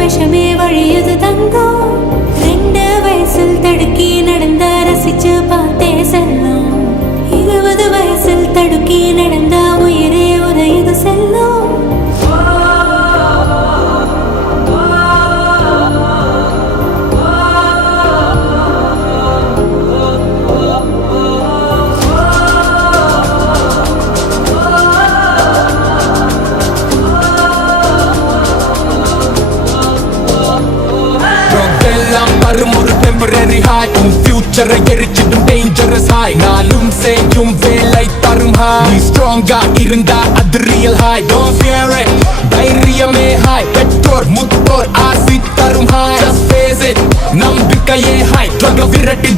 விஷமே வழியது தங்கம் 2 வயசில் தடுக்கி நடந்த ரசிச்சு பார்த்தே செல்லும் 20 வயசில் தடுக்கி நடந்த உயிரே உரையது செல்லும் temporary high future எரிச்சிடும் dangerous high நானும் செய்யும் வேலை தரும் high நீ strong இருந்தா அது real high don't fear it தைரியமே high பெற்றோர் முத்தோர் ஆசி தரும் high just face it நம்பிக்கையே high drug விரட்டி